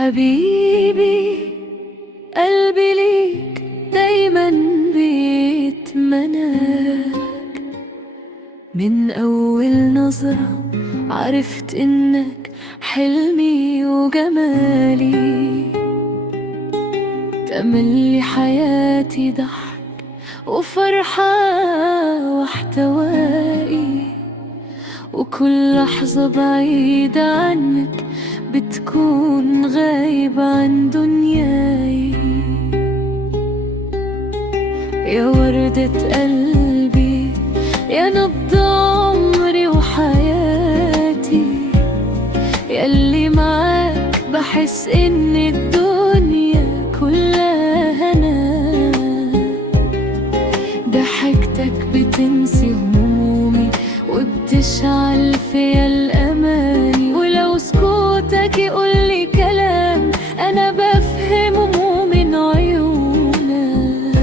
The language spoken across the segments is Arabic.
حبيبي قلبي ليك دايما بيتمناك، من أول نظرة عرفت إنك حلمي وجمالي، تملي حياتي ضحك وفرحة واحتوائي، وكل لحظة بعيدة عنك بتكون غايب عن دنياي. يا وردة قلبي يا نبض عمري وحياتي، ياللي معاك بحس إن الدنيا كلها هنا، ضحكتك بتنسي همومي وبتشعل فيا الأماني، ولو سكوتك يقولي كلام أنا بفهمه من عيونك.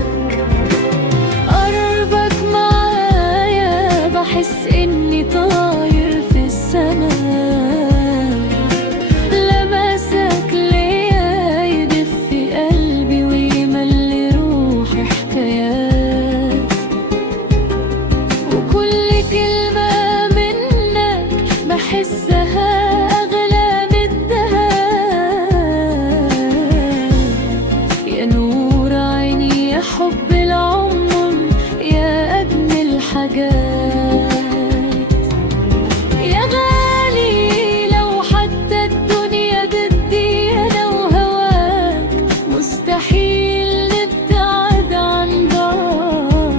قربك معايا بحس إني طاير في السماء، لمسك ليا يدفي قلبي ويملي روحي حكايات، وكل كلمة منك بحسها أغلى من الذهب. يا نور عيني يا حب العمر يا أجمل حاجات، يا غالي لو حتى الدنيا ضدي أنا وهواك مستحيل نبتعد عن بعض،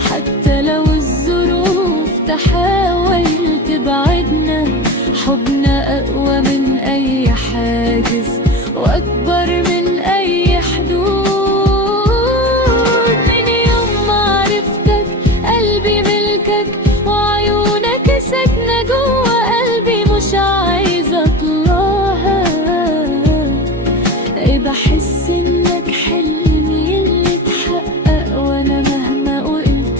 حتى لو الظروف تحاول تبعدنا حبنا أقوى من أي حاجز وأكبر من أي حدود. من يوم ما عرفتك قلبي ملكك وعيونك ساكنة جوا قلبي مش عايزة أطلعها، بحس إنك حلمي اللي اتحقق، وأنا مهما قلت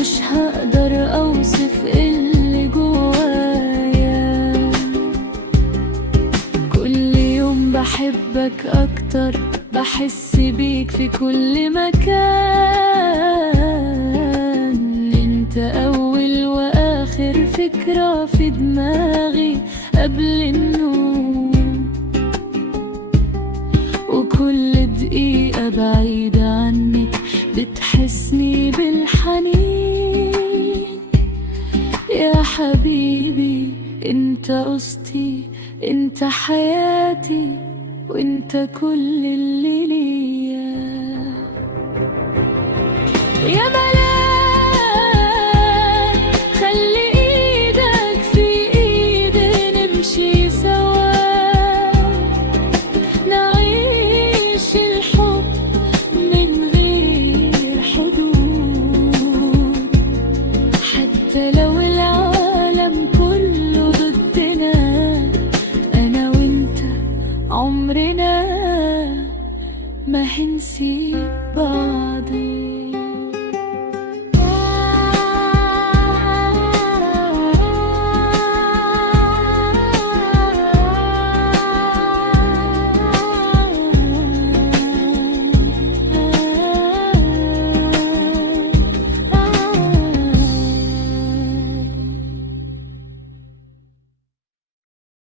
مش هقدر أوصف اللي جوايا. كل يوم بحبك أكتر، بحس بيك في كل مكان، انت أول وآخر فكرة في دماغي قبل النوم، وكل دقيقة بعيدة عنك بتحسني بالحنين. يا حبيبي انت قصتي، انت حياتي، وانت كل اللي ليا. يا ملاك خلي ايدك في ايدي نمشي سوا، نعيش الحب من غير حدود، حتى لو العالم كله ضدنا أنا وإنت عمرنا ما هنسيب بعض.